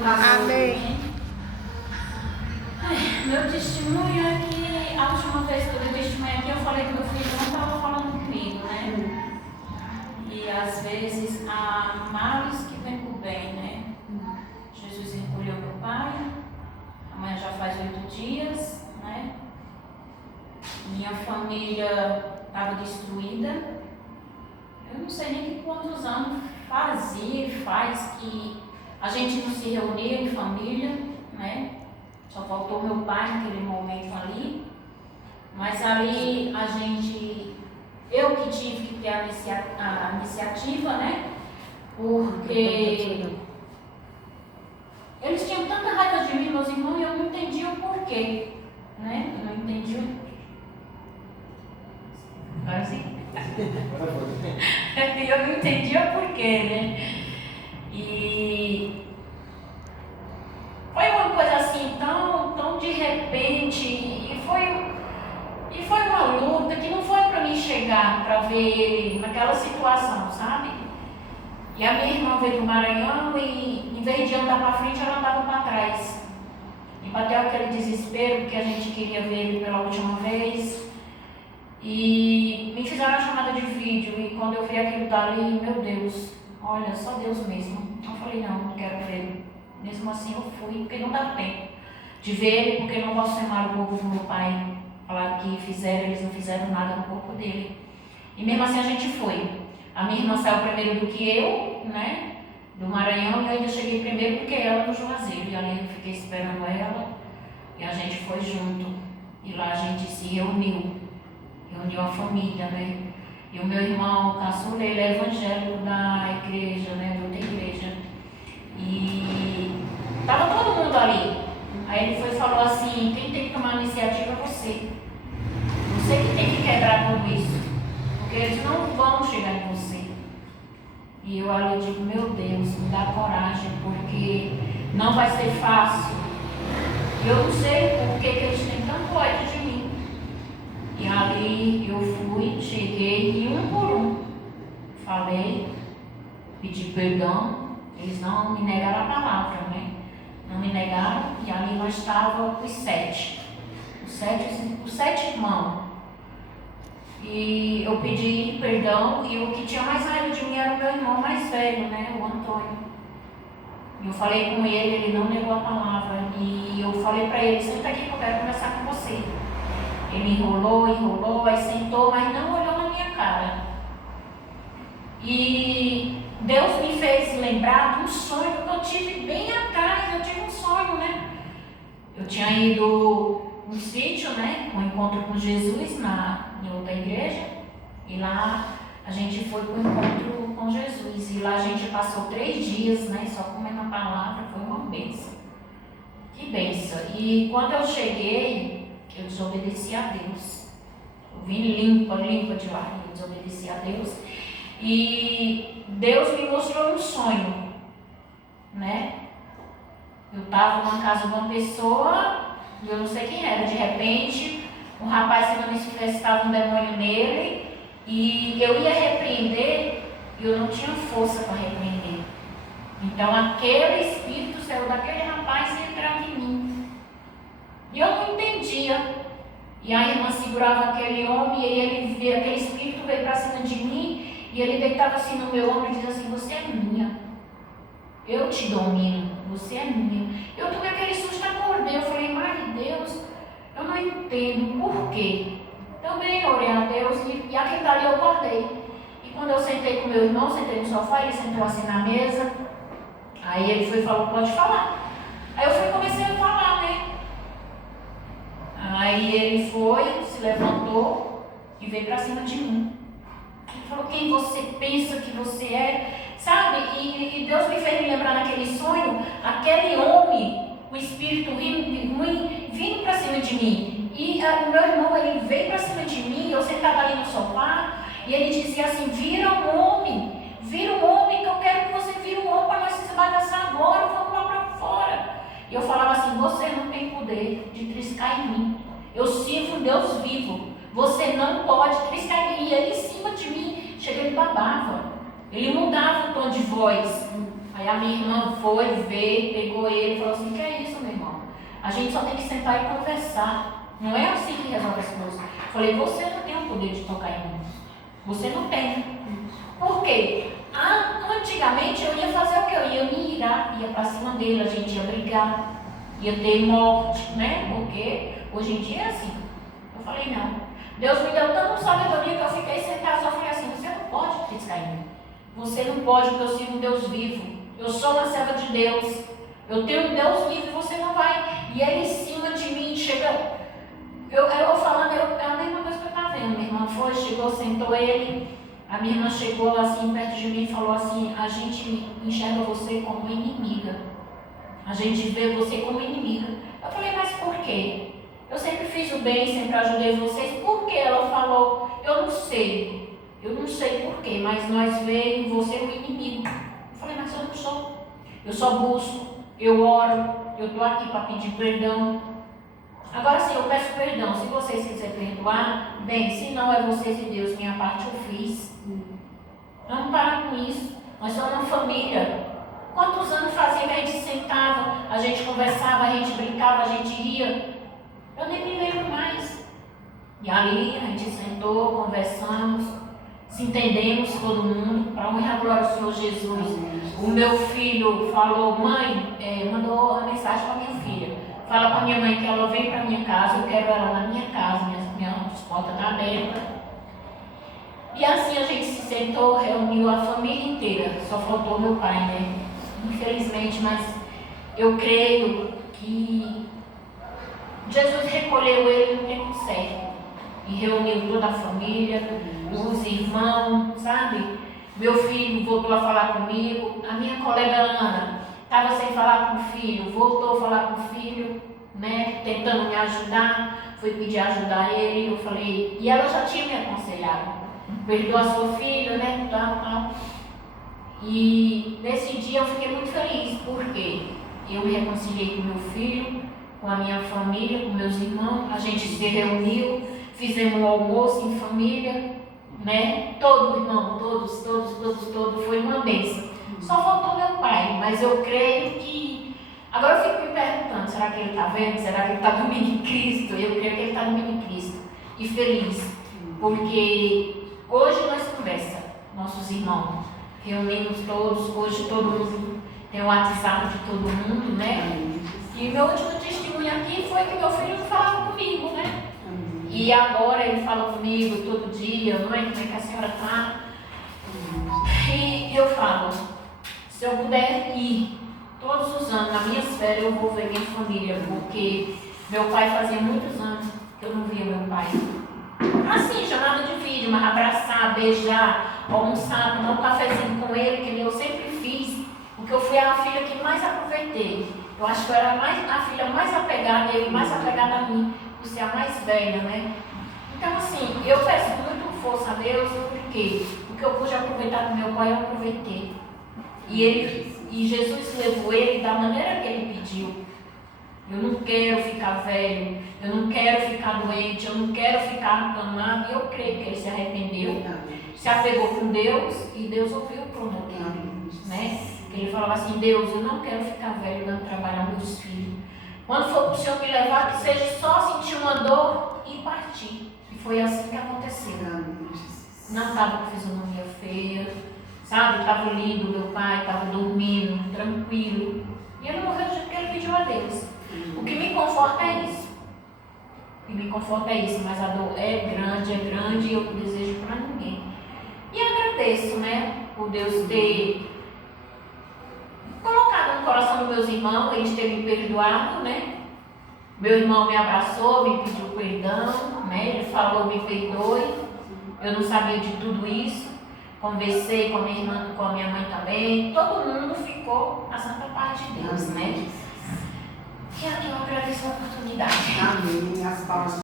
Amém. Meu testemunho é que a última vez que eu dei testemunho aqui, eu falei que meu filho não estava falando comigo, né? E às vezes há males que vêm por bem, né? Jesus encolheu meu pai, amanhã já faz 8 dias, né? Minha família estava destruída. Eu não sei nem quantos anos fazia e faz que a gente não se reunia em família, né? Só faltou meu pai naquele momento ali. Mas ali eu que tive que ter a iniciativa, né? Porque eles tinham tanta raiva de mim, meus irmãos, e eu não entendia o porquê, né? Eu não entendia. Agora sim. Eu não entendia o porquê, né? E foi uma coisa assim tão de repente, e foi uma luta que não foi para mim chegar para ver ele naquela situação, sabe? E a minha irmã veio do Maranhão e em vez de andar para frente, ela andava para trás. E bateu aquele desespero porque a gente queria ver ele pela última vez. E me fizeram a chamada de vídeo, e quando eu vi aquilo dali, meu Deus, olha, só Deus mesmo. Eu falei, não quero ver. Mesmo assim eu fui, porque não dá tempo de ver ele, porque não posso chamar o povo do meu pai, falar que eles não fizeram nada no corpo dele. E mesmo assim a gente foi. A minha irmã saiu primeiro do que eu, né, do Maranhão, e eu ainda cheguei primeiro do que ela no Juazeiro. E ali eu fiquei esperando ela, e a gente foi junto. E lá a gente se reuniu a família, né? E o meu irmão caçula, ele é evangélico da igreja, né? De outra igreja. E estava todo mundo ali. Aí ele foi e falou assim, quem tem que tomar a iniciativa é você. Você que tem que quebrar tudo isso. Porque eles não vão chegar em você. E eu ali digo, meu Deus, me dá coragem, porque não vai ser fácil. E eu não sei por que eles têm tanto ódio de mim. E ali eu fui, cheguei e um por um falei, pedi perdão. Eles não me negaram a palavra, né? Não me negaram, e ali nós estávamos os sete irmãos. E eu pedi perdão, e o que tinha mais raiva de mim era o meu irmão mais velho, né? O Antônio. E eu falei com ele não negou a palavra. E eu falei para ele, senta aqui que eu quero conversar com você. Ele enrolou, aí sentou, mas não olhou na minha cara. E Deus me fez lembrar de um sonho que eu tive bem atrás. Eu tive um sonho, né? Eu tinha ido num sítio, né? Um encontro com Jesus em outra igreja. E lá a gente foi para o encontro com Jesus. E lá a gente passou 3 dias, né? Só comendo a palavra. Foi uma bênção. Que bênção. E quando eu cheguei, eu desobedeci a Deus. Eu vim limpa de lá. Eu desobedeci a Deus. E Deus me mostrou um sonho, né? Eu estava numa casa de uma pessoa, e eu não sei quem era. De repente, um rapaz se manifestava um demônio nele, e eu ia repreender, e eu não tinha força para repreender. Então aquele espírito saiu daquele rapaz e entrava em mim. E eu não entendia. E a irmã segurava aquele homem, e ele via aquele espírito veio para cima de mim, e ele deitava assim no meu ombro e dizia assim, você é minha. Eu te domino, você é minha. Eu tomei aquele susto, acordei, eu falei, mas Deus, eu não entendo por quê. Também orei a Deus, e aquele dali eu acordei. E quando eu sentei com meu irmão, sentei no sofá, ele sentou assim na mesa. Aí ele foi e falou, pode falar. Aí eu comecei a falar, né? Aí ele foi, se levantou e veio para cima de mim. Ele falou, quem você pensa que você é? Sabe? E Deus me fez me lembrar naquele sonho, aquele homem, o espírito ruim, vindo para cima de mim. E o meu irmão, ele veio para cima de mim, eu sentada ali no sofá, e ele dizia assim, vira um homem, que eu quero que você vira um homem para nós se bagaçar agora, vamos lá para fora. E eu falava assim, você não tem poder de triscar em mim. Eu sirvo um Deus vivo. Você não pode triscar em mim. E ele em cima de mim, chega, ele babava. Ele mudava o tom de voz. Aí a minha irmã foi ver, pegou ele e falou assim, que é isso, meu irmão? A gente só tem que sentar e conversar. Não é assim que resolve as coisas. Eu falei, você não tem o poder de tocar em mim. Você não tem. Por quê? Antigamente eu ia fazer o quê? Eu ia me irar, ia pra cima dele, a gente ia brigar, ia ter morte, né? Porque hoje em dia é assim. Eu falei, não. Deus me deu tanta sabedoria que eu fiquei sentada e só falei assim, você não pode piscar em mim. Você não pode, porque eu sigo um Deus vivo. Eu sou uma serva de Deus. Eu tenho um Deus vivo e você não vai. E ele em cima de mim chega. Eu falando, é a mesma coisa que eu estava vendo. Minha irmã foi, chegou, sentou ele. A minha irmã chegou assim perto de mim e falou assim, a gente enxerga você como inimiga. A gente vê você como inimiga. Eu falei, mas por quê? Eu sempre fiz o bem, sempre ajudei vocês. Por que? Ela falou, eu não sei. Eu não sei por quê, mas nós vemos em você um inimigo. Eu falei, mas eu não sou. Eu só busco, eu oro, eu estou aqui para pedir perdão. Agora sim, eu peço perdão. Se vocês quiserem perdoar, bem, se não é vocês e Deus, minha parte eu fiz. Vamos parar com isso. Nós somos uma família. Quantos anos fazia que a gente sentava, a gente conversava, a gente brincava, a gente ria? Eu nem me lembro mais. E ali a gente sentou, conversamos, se entendemos todo mundo, para honrar a glória do Senhor Jesus. O meu filho falou, mãe, mandou a mensagem para minha filha. Fala para minha mãe que ela vem para minha casa, eu quero ela na minha casa, minha porta está aberta. E assim a gente se sentou, reuniu a família inteira, só faltou meu pai, né? Infelizmente, mas eu creio que Jesus recolheu ele no tempo certo e reuniu toda a família, os irmãos, sabe? Meu filho voltou a falar comigo, a minha colega Ana estava sem falar com o filho, voltou a falar com o filho, né? Tentando me ajudar, fui pedir ajuda a ele, eu falei, e ela já tinha me aconselhado, perdoa seu filho, né? Tal. E nesse dia eu fiquei muito feliz, porque eu me reconciliei com meu filho, com a minha família, com meus irmãos, a gente se reuniu, fizemos um almoço em família, né? Todo irmão, todos, foi uma bênção. Só faltou meu pai, mas eu creio que... Agora eu fico me perguntando, será que ele está vendo? Será que ele está dormindo em Cristo? Eu creio que ele está dormindo em Cristo. E feliz, porque hoje nós conversamos, nossos irmãos, reunimos todos, hoje todo mundo tem o WhatsApp de todo mundo, né? E meu último testemunho aqui foi que meu filho não falava comigo, né? E agora ele fala comigo todo dia, mãe, como é que a senhora está? E eu falo, se eu puder ir todos os anos, nas minhas férias, eu vou ver minha família, porque meu pai fazia muitos anos que eu não via meu pai. Assim, chamada de vídeo, mas abraçar, beijar, almoçar, tomar um cafezinho com ele, que eu sempre fiz, porque eu fui a filha que mais aproveitei. Eu acho que eu era a filha mais apegada, ele mais apegado a mim, por ser a mais velha, né? Então, assim, eu peço muito força a Deus, porque o que eu pude aproveitar com meu pai, eu aproveitei. E Jesus levou ele da maneira que ele pediu. Eu não quero ficar velho, eu não quero ficar doente, eu não quero ficar acamado. E eu creio que ele se arrependeu, se apegou com Deus e Deus ouviu o clamor dele, né? Ele falava assim, Deus, eu não quero ficar velho dando trabalho aos meus filhos. Quando for para o Senhor me levar, que seja só sentir uma dor e partir. E foi assim que aconteceu. Não estava com fisionomia feia, sabe? Estava lindo, meu pai estava dormindo, tranquilo. E ele morreu do jeito que ele pediu a Deus. O que me conforta é isso. O que me conforta é isso, mas a dor é grande e eu não desejo para ninguém. E agradeço, né, por Deus ter colocado no coração dos meus irmãos, eles terem me perdoado, né? Meu irmão me abraçou, me pediu perdão, né? Ele falou, me perdoe. Eu não sabia de tudo isso. Conversei com a minha irmã, com a minha mãe também. Todo mundo ficou na santa paz de Deus, né? E aqui eu agradeço a oportunidade. Amém. As palmas.